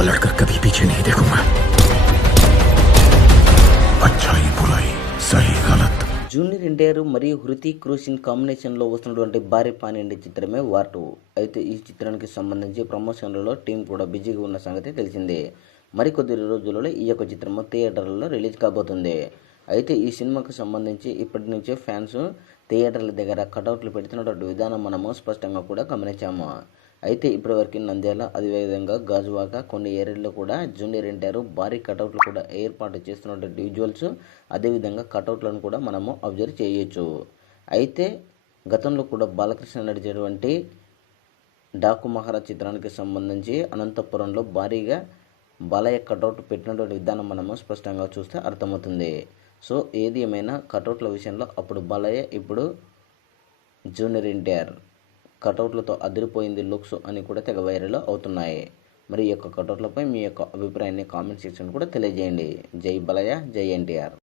पलट कर कभी पीछे नहीं देखूंगा अच्छाई बुराई सही गलत జూనియర్ ఎన్టీఆర్ మరియు హృతిక్ రోషన్ కాంబినేషన్లో వస్తున్నటువంటి భారీ పానిండి చిత్రమే వార్ టూ అయితే ఈ చిత్రానికి సంబంధించి ప్రమోషన్లలో టీం కూడా బిజీగా ఉన్న సంగతి తెలిసిందే మరికొద్ది రోజులలో ఈ యొక్క చిత్రము థియేటర్లలో రిలీజ్ కాబోతుంది అయితే ఈ సినిమాకు సంబంధించి ఇప్పటి నుంచే ఫ్యాన్స్ థియేటర్ల దగ్గర కటౌట్లు పెడుతున్నటువంటి విధానం మనము స్పష్టంగా కూడా గమనించాము. అయితే ఇప్పటివరకు నంద్యాల అదేవిధంగా గాజువాక కొన్ని ఏరియాల్లో కూడా జూనియర్ ఎన్టీఆర్ భారీ కటౌట్లు కూడా ఏర్పాటు చేస్తున్నటువంటి విజువల్స్ అదేవిధంగా కటౌట్లను కూడా మనము అబ్జర్వ్ చేయొచ్చు. అయితే గతంలో కూడా బాలకృష్ణ నడిచేటువంటి డాకు మహారాజ్ చిత్రానికి సంబంధించి అనంతపురంలో భారీగా బాలయ్య కటౌట్ పెట్టినటువంటి విధానం మనము స్పష్టంగా చూస్తే అర్థమవుతుంది. సో ఏది ఏమైనా కటౌట్ల విషయంలో అప్పుడు బాలయ్య ఇప్పుడు జూనియర్ ఎన్టీఆర్. కటౌట్లతో అదిరిపోయింది లుక్స్ అని కూడా తెగ వైరల్ అవుతున్నాయి. మరి ఈ యొక్క కటౌట్లపై మీ యొక్క అభిప్రాయాన్ని కామెంట్ సెక్షన్ కూడా తెలియజేయండి. జై బలయ్య జై ఎన్టీఆర్.